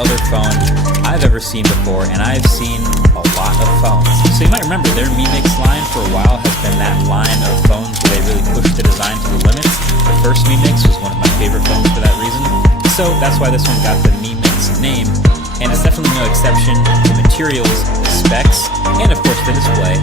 other phone I've ever seen before, and I've seen a lot of phones. So you might remember their Mi Mix line for a while has been that line of phones where they really pushed the design to the limits. The first Mi Mix was one of my favorite phones for that reason. So that's why this one got the Mi Mix name, and it's definitely no exception. The materials, the specs, and of course the display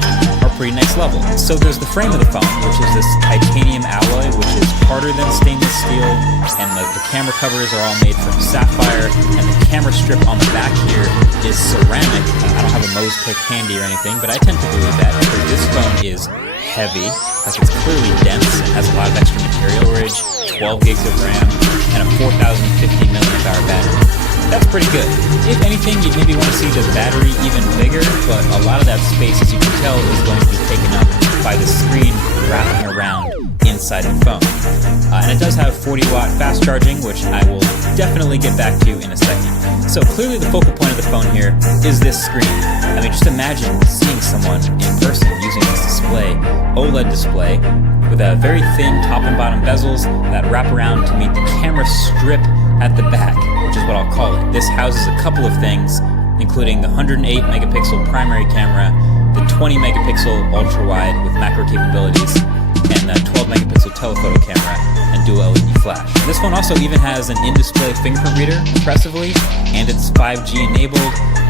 are pretty next level. So there's the frame of the phone, which is this titanium alloy, which is harder than stainless steel, and the camera covers are all made from sapphire, and the camera strip on the back here is ceramic. I don't have a Mo's pick handy or anything, but I tend to believe that because this phone is heavy, like it's clearly dense, and has a lot of extra material, 12 gigs of RAM, and a 4,050 milliamp hour battery. That's pretty good. If anything, you'd maybe want to see the battery even bigger, but a lot of that space, as you can tell, is going to be taken up by the screen wrapping around inside the phone. And it does have 40-watt fast charging, which I will definitely get back to in a second. So clearly the focal point of the phone here is this screen. I mean, just imagine seeing someone in person using this display, OLED display, with a very thin top and bottom bezels that wrap around to meet the camera strip at the back, which is what I'll call it. This houses a couple of things, including the 108 megapixel primary camera, the 20 megapixel ultra wide with macro capabilities, and the 12 megapixel telephoto camera and dual LED flash. This phone also even has an in-display fingerprint reader, impressively, and it's 5G enabled,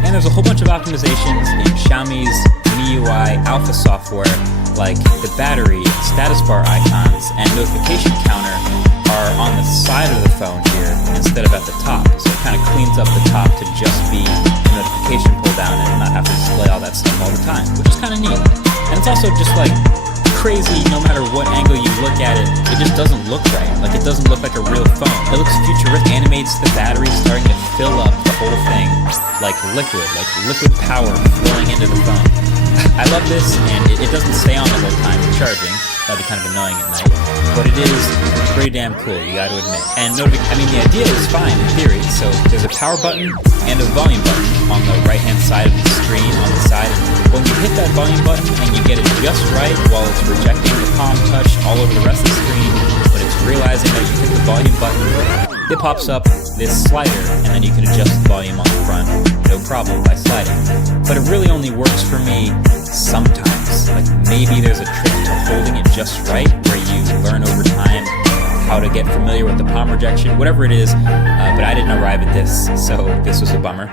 and there's a whole bunch of optimizations in Xiaomi's MIUI alpha software, like the battery, status bar icons, and notification counter are on the side of the phone here instead of at the top. So it kind of cleans up the top to just be a notification pull down and not have to display all that stuff all the time, which is kind of neat. And it's also just like crazy, no matter what angle you look at it, it just doesn't look right. Like it doesn't look like a real phone. It looks futuristic, animates the battery starting to fill up the whole thing like liquid power flowing into the phone. I love this, and it doesn't stay on the whole time charging. That'd be kind of annoying at night, but it is pretty damn cool, you gotta admit. And I mean, the idea is fine in theory. So there's a power button and a volume button on the right-hand side of the screen on the side. And when you hit that volume button and you get it just right while it's rejecting the palm touch all over the rest of the screen, but it's realizing that you hit the volume button, it pops up this slider, and then you can adjust the volume on the front, no problem, by sliding. But it really only works for me sometimes. Like maybe there's a trick to holding it just right, where you learn over time how to get familiar with the palm rejection, whatever it is, but I didn't arrive at this, so this was a bummer.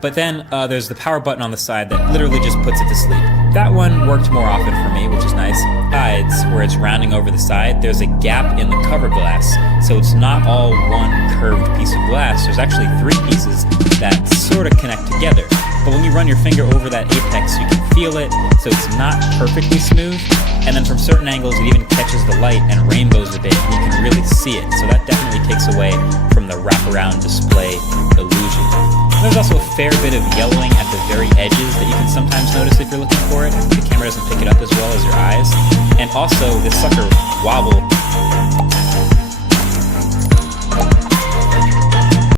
But then there's the power button on the side that literally just puts it to sleep. That one worked more often for me, which is nice. Sides, where it's rounding over the side, there's a gap in the cover glass, so it's not all one curved piece of glass. There's actually three pieces that sort of connect together. But when you run your finger over that apex, you can feel it, so it's not perfectly smooth. And then from certain angles, it even catches the light and rainbows a bit, and you can really see it. So that definitely takes away from the wraparound display illusion. There's also a fair bit of yellowing at the very edges that you can sometimes notice if you're looking for it. The camera doesn't pick it up as well as your eyes. And also, this sucker wobble